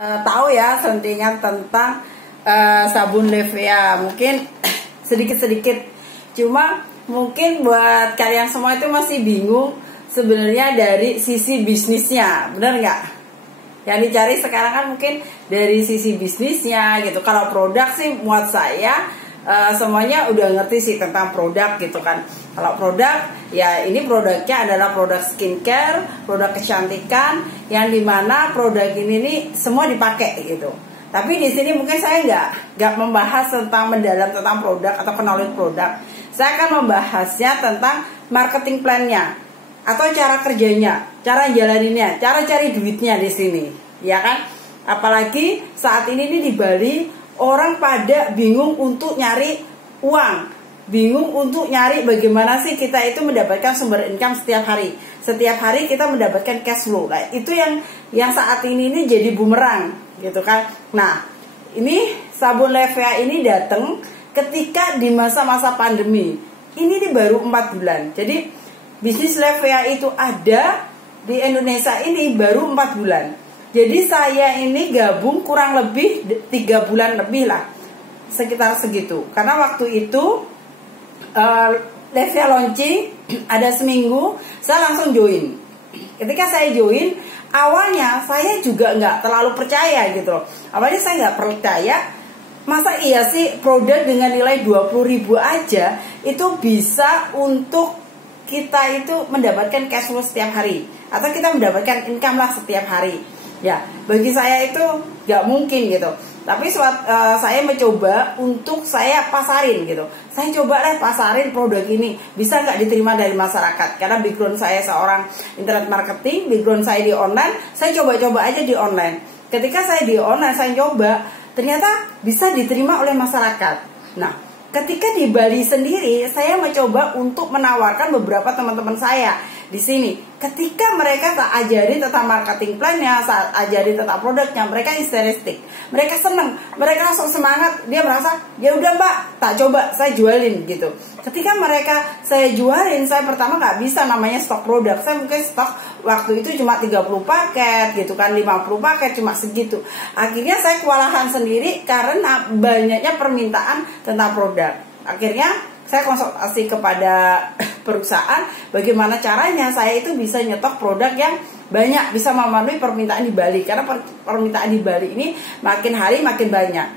Tahu ya sentingan tentang sabun Levea, mungkin sedikit-sedikit, cuma mungkin buat kalian semua itu masih bingung sebenarnya dari sisi bisnisnya, benar nggak? Yang dicari sekarang kan mungkin dari sisi bisnisnya gitu. Kalau produk sih buat saya semuanya udah ngerti sih tentang produk gitu kan. Kalau produk ya ini produknya adalah produk skincare, produk kecantikan yang dimana produk ini nih semua dipakai gitu. Tapi di sini mungkin saya nggak membahas tentang mendalam tentang produk atau knowledge produk. Saya akan membahasnya tentang marketing plan-nya atau cara kerjanya, cara jalaninnya, cara cari duitnya di sini, ya kan? Apalagi saat ini nih di Bali orang pada bingung untuk nyari uang, bingung untuk nyari bagaimana sih kita itu mendapatkan sumber income setiap hari. Setiap hari kita mendapatkan cash flow. Nah, itu yang saat ini jadi bumerang gitu kan. Nah, ini sabun Levea ini datang ketika di masa-masa pandemi. Ini baru 4 bulan. Jadi bisnis Levea itu ada di Indonesia ini baru 4 bulan. Jadi saya ini gabung kurang lebih 3 bulan lebih lah, sekitar segitu. Karena waktu itu Levea launching ada seminggu, saya langsung join. Ketika saya join, awalnya saya juga nggak terlalu percaya gitu loh. Awalnya saya nggak percaya, masa iya sih produk dengan nilai 20.000 aja itu bisa untuk kita itu mendapatkan cash flow setiap hari, atau kita mendapatkan income lah setiap hari. Ya, bagi saya itu nggak mungkin gitu. Tapi saya mencoba untuk saya pasarin gitu. Saya coba pasarin produk ini, bisa nggak diterima dari masyarakat. Karena background saya seorang internet marketing, background saya di online, saya coba-coba aja di online. Ketika saya di online, saya coba, ternyata bisa diterima oleh masyarakat. Nah, ketika di Bali sendiri, saya mencoba untuk menawarkan beberapa teman-teman saya di sini. Ketika mereka tak ajari tentang marketing plan-nya, saat ajari tentang produknya, mereka histeristik, mereka seneng, mereka langsung semangat. Dia merasa, ya udah Mbak, tak coba, saya jualin gitu. Ketika mereka saya jualin, saya pertama nggak bisa namanya stok produk. Saya mungkin stok waktu itu cuma 30 paket gitu kan, 50 paket cuma segitu. Akhirnya saya kewalahan sendiri karena banyaknya permintaan tentang produk. Akhirnya saya konsultasi kepada perusahaan bagaimana caranya saya itu bisa nyetok produk yang banyak, bisa memenuhi permintaan di Bali. Karena permintaan di Bali ini makin hari makin banyak.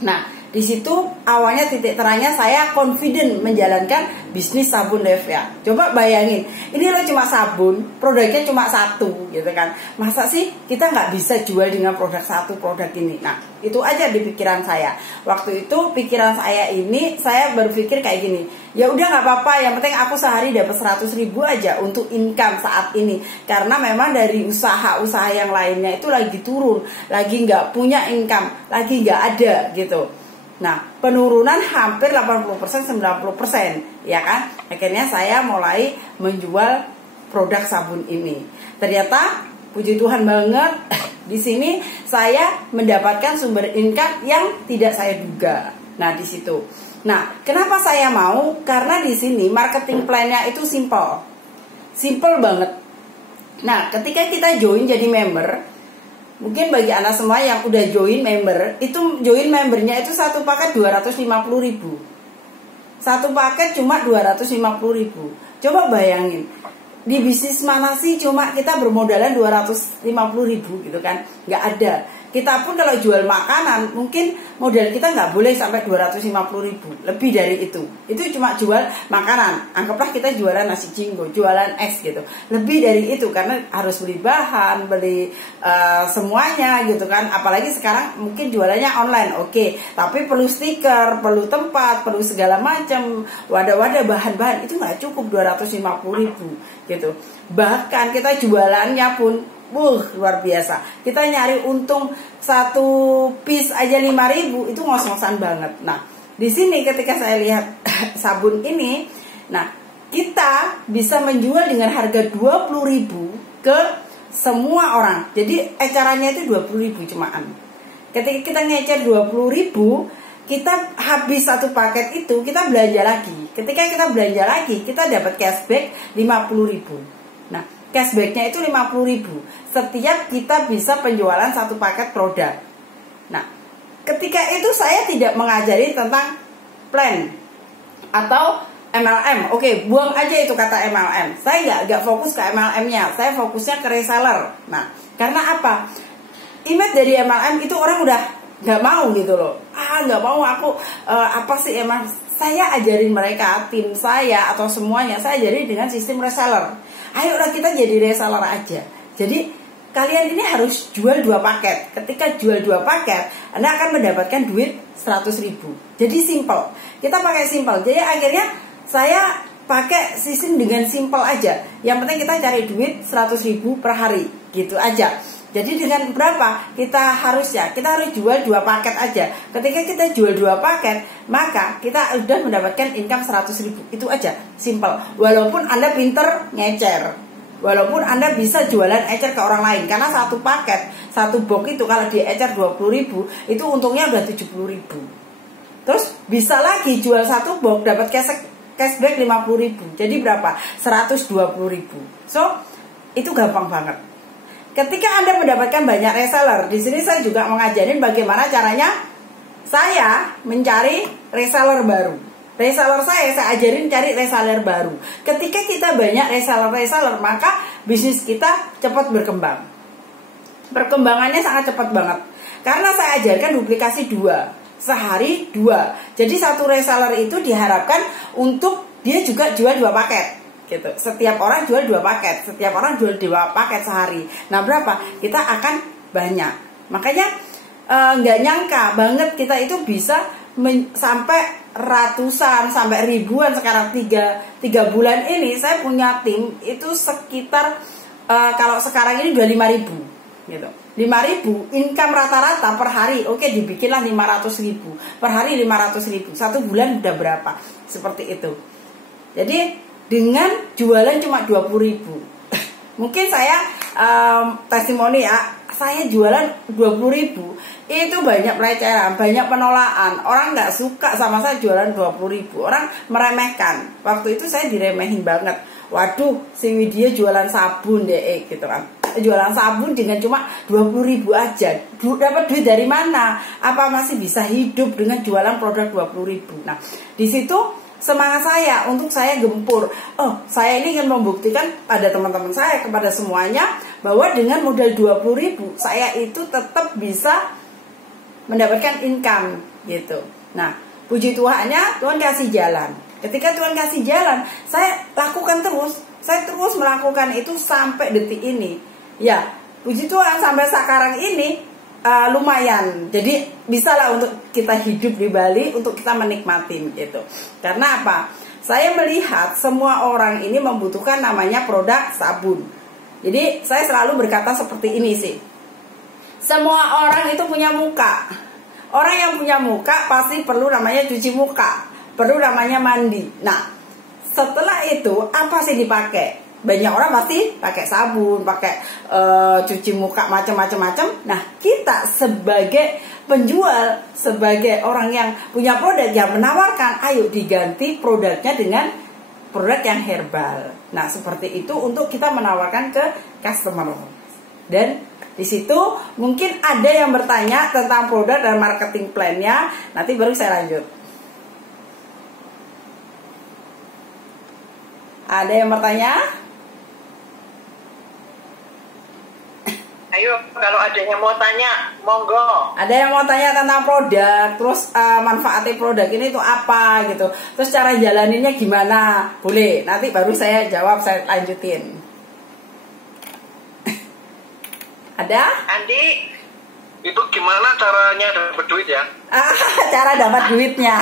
Nah, di situ awalnya titik terangnya saya confident menjalankan bisnis sabun Levea. Coba bayangin, ini loh cuma sabun, produknya cuma satu gitu kan. Masa sih kita nggak bisa jual dengan produk satu produk ini? Nah, itu aja di pikiran saya. Waktu itu pikiran saya ini, saya berpikir kayak gini, ya udah nggak apa-apa, yang penting aku sehari dapat 100.000 aja untuk income saat ini. Karena memang dari usaha-usaha yang lainnya itu lagi turun, lagi nggak punya income, lagi nggak ada gitu. Nah, penurunan hampir 80%, 90%, ya kan? Akhirnya saya mulai menjual produk sabun ini. Ternyata puji Tuhan banget, di sini saya mendapatkan sumber income yang tidak saya duga. Nah, di situ. Nah, kenapa saya mau? Karena di sini marketing plan-nya itu simple. Simple banget. Nah, ketika kita join jadi member, mungkin bagi anak semua yang udah join member, itu join membernya itu satu paket 250.000. Satu paket cuma 250.000. Coba bayangin, di bisnis mana sih cuma kita bermodalan 250.000 gitu kan? Nggak ada. Kita pun kalau jual makanan, mungkin modal kita nggak boleh sampai 250.000, lebih dari itu. Itu cuma jual makanan. Anggaplah kita jualan nasi jinggo, jualan es gitu. Lebih dari itu karena harus beli bahan, beli semuanya gitu kan. Apalagi sekarang mungkin jualannya online, oke. Tapi perlu stiker, perlu tempat, perlu segala macam, wadah-wadah, bahan-bahan itu nggak cukup 250.000 gitu. Bahkan kita jualannya pun luar biasa. Kita nyari untung satu piece aja 5.000 itu ngos-ngosan banget. Nah, di sini ketika saya lihat sabun ini, nah kita bisa menjual dengan harga 20.000 ke semua orang. Jadi ecarannya itu 20.000 cumaan. Ketika kita ngecer 20.000, kita habis satu paket itu kita belanja lagi. Ketika kita belanja lagi, kita dapat cashback 50.000. Nah, cashbacknya itu 50.000 setiap kita bisa penjualan satu paket produk. Nah, ketika itu saya tidak mengajari tentang plan atau MLM. Oke, buang aja itu kata MLM. Saya nggak fokus ke MLM-nya, saya fokusnya ke reseller. Nah, karena apa? Image dari MLM itu orang udah nggak mau gitu loh. Nggak mau aku apa sih emang. Saya ajarin mereka, tim saya atau semuanya, saya ajarin dengan sistem reseller. Ayo kita jadi reseller aja. Jadi kalian ini harus jual 2 paket. Ketika jual 2 paket, Anda akan mendapatkan duit 100.000. Jadi simple. Kita pakai simple. Jadi akhirnya saya pakai sistem dengan simple aja. Yang penting kita cari duit 100.000 per hari, gitu aja. Jadi dengan berapa kita harus jual 2 paket aja. Ketika kita jual 2 paket, maka kita udah mendapatkan income 100.000. Itu aja, simple. Walaupun Anda pinter ngecer, walaupun Anda bisa jualan ecer ke orang lain, karena satu paket, satu box itu kalau di ecer 20.000, itu untungnya udah 70.000. Terus bisa lagi jual satu box dapat cashback 50.000. Jadi berapa? 120.000. So, itu gampang banget. Ketika Anda mendapatkan banyak reseller, di sini saya juga mengajarin bagaimana caranya saya mencari reseller baru. Reseller saya ajarin cari reseller baru. Ketika kita banyak reseller, maka bisnis kita cepat berkembang. Perkembangannya sangat cepat banget. Karena saya ajarkan duplikasi 2, sehari 2. Jadi satu reseller itu diharapkan untuk dia juga jual 2 paket. Gitu. Setiap orang jual 2 paket, setiap orang jual 2 paket sehari. Nah, berapa? Kita akan banyak. Makanya nggak nyangka banget kita itu bisa sampai ratusan, sampai ribuan sekarang. 3 bulan ini saya punya tim itu sekitar kalau sekarang ini udah 5.000 gitu. 5.000 income rata-rata per hari. Oke, dibikinlah 500.000 per hari, 500.000 1 bulan udah berapa? Seperti itu. Jadi dengan jualan cuma 20.000. Mungkin saya testimoni ya, saya jualan 20.000 itu banyak pelecehan, banyak penolakan. Orang nggak suka sama saya jualan 20.000. Orang meremehkan. Waktu itu saya diremehin banget. Waduh, si Widya jualan sabun deh gitu kan. Jualan sabun dengan cuma 20.000 aja. Dapat duit dari mana? Apa masih bisa hidup dengan jualan produk 20.000? Nah, di situ semangat saya untuk saya gempur. Saya ini ingin membuktikan pada teman-teman saya, kepada semuanya, bahwa dengan modal 20.000 saya itu tetap bisa mendapatkan income gitu. Nah, puji Tuhannya Tuhan kasih jalan. Ketika Tuhan kasih jalan, saya lakukan terus. Saya terus melakukan itu sampai detik ini. Ya, puji Tuhan sampai sekarang ini lumayan. Jadi bisalah untuk kita hidup di Bali, untuk kita menikmati gitu. Karena apa? Saya melihat semua orang ini membutuhkan namanya produk sabun. Jadi saya selalu berkata seperti ini sih. Semua orang itu punya muka. Orang yang punya muka pasti perlu namanya cuci muka, perlu namanya mandi. Nah, setelah itu apa sih dipakai? Banyak orang pasti pakai sabun, pakai cuci muka macam-macam. Nah, kita sebagai penjual, sebagai orang yang punya produk yang menawarkan, ayo diganti produknya dengan produk yang herbal. Nah, seperti itu untuk kita menawarkan ke customer. Dan di situ mungkin ada yang bertanya tentang produk dan marketing plan-nya. Nanti baru saya lanjut. Ada yang bertanya? Ayo, kalau ada yang mau tanya, monggo. Ada yang mau tanya tentang produk, terus manfaatnya produk ini itu apa gitu. Terus cara jalaninnya gimana? Boleh, nanti baru saya jawab, saya lanjutin. Ada? Andi, itu gimana caranya dapat duit ya? Cara dapat duitnya.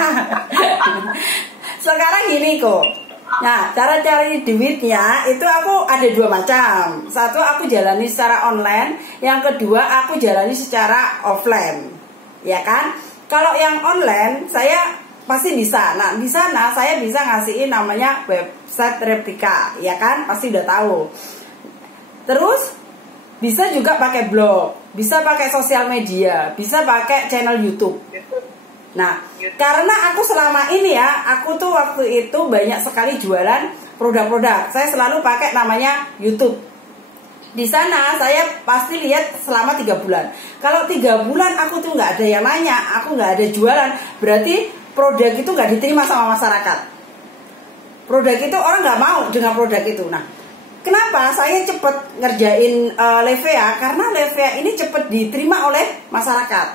Sekarang gini kok. Nah, cara cari duitnya itu aku ada 2 macam. Satu aku jalani secara online, yang kedua aku jalani secara offline. Ya kan? Kalau yang online saya pasti bisa. Nah, di sana saya bisa ngasihin namanya website replika, ya kan? Pasti udah tahu. Terus bisa juga pakai blog, bisa pakai sosial media, bisa pakai channel YouTube. Nah, karena aku selama ini ya, aku tuh waktu itu banyak sekali jualan produk-produk. Saya selalu pakai namanya YouTube. Di sana saya pasti lihat selama 3 bulan. Kalau 3 bulan aku tuh nggak ada yang nanya, aku nggak ada jualan, berarti produk itu nggak diterima sama masyarakat. Produk itu orang nggak mau dengan produk itu. Nah, kenapa saya cepet ngerjain Levea? Karena Levea ini cepet diterima oleh masyarakat.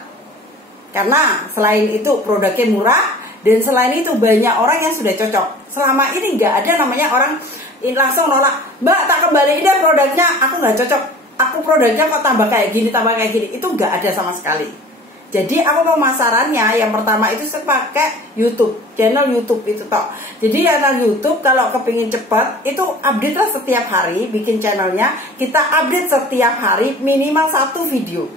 Karena selain itu produknya murah, dan selain itu banyak orang yang sudah cocok. Selama ini nggak ada namanya orang langsung nolak, Mbak tak kembaliin deh produknya, aku nggak cocok, aku produknya kok tambah kayak gini, itu nggak ada sama sekali. Jadi aku pemasarannya yang pertama itu saya pakai YouTube, channel YouTube itu toh. Jadi channel YouTube kalau kepingin cepat itu update lah setiap hari, bikin channelnya, kita update setiap hari minimal 1 video.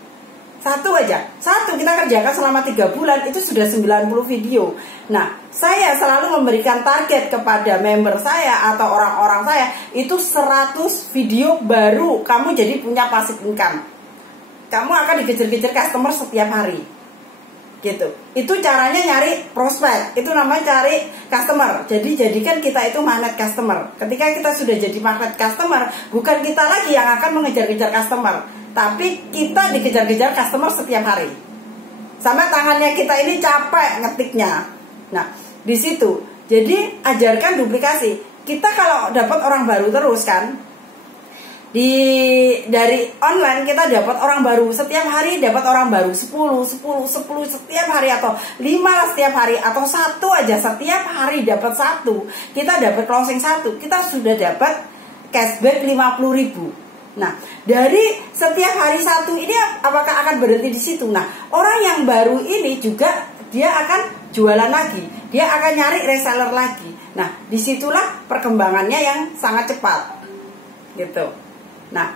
1 aja, 1 kita kerjakan selama 3 bulan itu sudah 90 video. Nah, saya selalu memberikan target kepada member saya atau orang-orang saya itu 100 video baru kamu jadi punya passive income. Kamu akan dikejar-kejar customer setiap hari. Gitu. Itu caranya nyari prospek. Itu namanya cari customer. Jadi jadikan kita itu magnet customer. Ketika kita sudah jadi magnet customer, bukan kita lagi yang akan mengejar-kejar customer, tapi kita dikejar-kejar customer setiap hari. Sampai tangannya kita ini capek ngetiknya. Nah, di situ. Jadi ajarkan duplikasi. Kita kalau dapat orang baru terus kan, dari online kita dapat orang baru setiap hari, dapat orang baru 10 setiap hari, atau 5 setiap hari, atau 1 aja setiap hari dapat 1. Kita dapat closing 1, kita sudah dapat cashback 50.000. Nah, dari setiap hari 1 ini apakah akan berhenti di situ? Nah, orang yang baru ini juga dia akan jualan lagi, dia akan nyari reseller lagi. Nah, disitulah perkembangannya yang sangat cepat, gitu. Nah,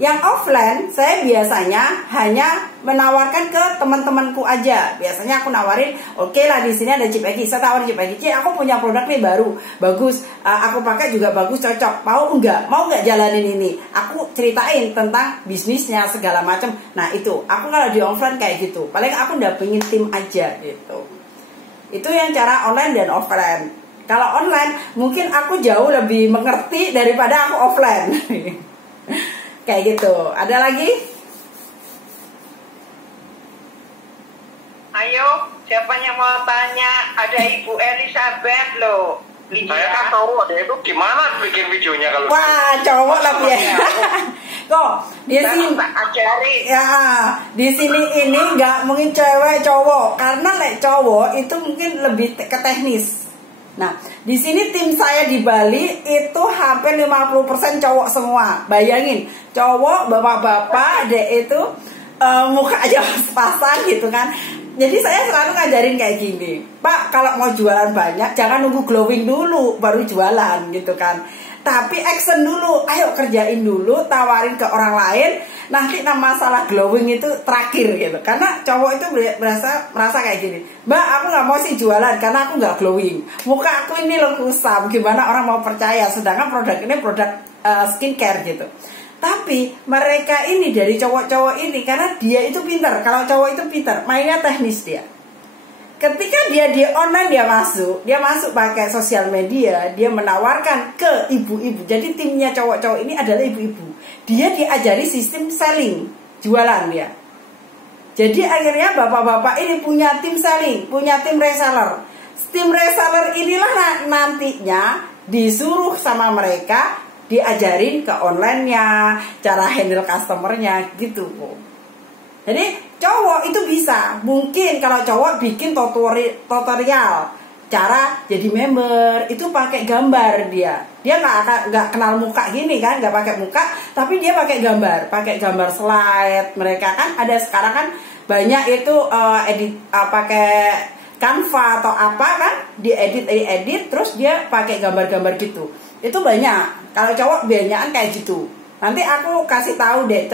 yang offline saya biasanya hanya menawarkan ke teman-temanku aja. Biasanya aku nawarin, oke lah di sini ada Cip Egi, saya tawarin Cip Egi, Cip aku punya produk nih baru, bagus, aku pakai juga bagus, cocok, mau nggak jalanin ini? Aku ceritain tentang bisnisnya segala macam. Nah itu, aku kalau di offline kayak gitu, paling aku dampingin tim aja gitu. Itu yang cara online dan offline. Kalau online mungkin aku jauh lebih mengerti daripada aku offline. Kayak gitu. Ada lagi? Ayo, siapa yang mau tanya? Ada Ibu Elizabeth loh. Saya kan tahu deh itu gimana bikin videonya kalau. Wah, cowok lah ya. Kok di sini ajari. Ya, di sini ini nggak mungkin cewek cowok, karena cowok itu mungkin lebih ke teknis. Nah, di sini tim saya di Bali itu hampir 50% cowok semua. Bayangin, cowok, bapak-bapak, dek itu muka aja pas-pasan gitu kan. Jadi saya selalu ngajarin kayak gini, Pak, kalau mau jualan banyak jangan nunggu glowing dulu baru jualan gitu kan. Tapi action dulu, ayo kerjain dulu, tawarin ke orang lain. Nanti masalah glowing itu terakhir gitu. Karena cowok itu merasa kayak gini, Mbak, aku nggak mau sih jualan karena aku nggak glowing. Muka aku ini loh kusam, gimana orang mau percaya? Sedangkan produk ini produk skincare gitu. Tapi mereka ini dari cowok-cowok ini, karena dia itu pintar. Kalau cowok itu pintar, mainnya teknis dia. Ketika dia di online dia masuk pakai sosial media, dia menawarkan ke ibu-ibu. Jadi timnya cowok-cowok ini adalah ibu-ibu. Dia diajari sistem selling, jualan dia. Jadi akhirnya bapak-bapak ini punya tim selling, punya tim reseller. Tim reseller inilah nantinya disuruh sama mereka diajarin ke online-nya, cara handle customer-nya gitu. Jadi cowok itu bisa, mungkin kalau cowok bikin tutorial cara jadi member itu pakai gambar dia nggak kenal muka gini kan, nggak pakai muka, tapi dia pakai gambar slide. Mereka kan ada sekarang kan banyak itu edit pakai Canva atau apa kan, diedit terus dia pakai gambar-gambar gitu. Itu banyak. Kalau cowok banyakan kayak gitu. Nanti aku kasih tahu deh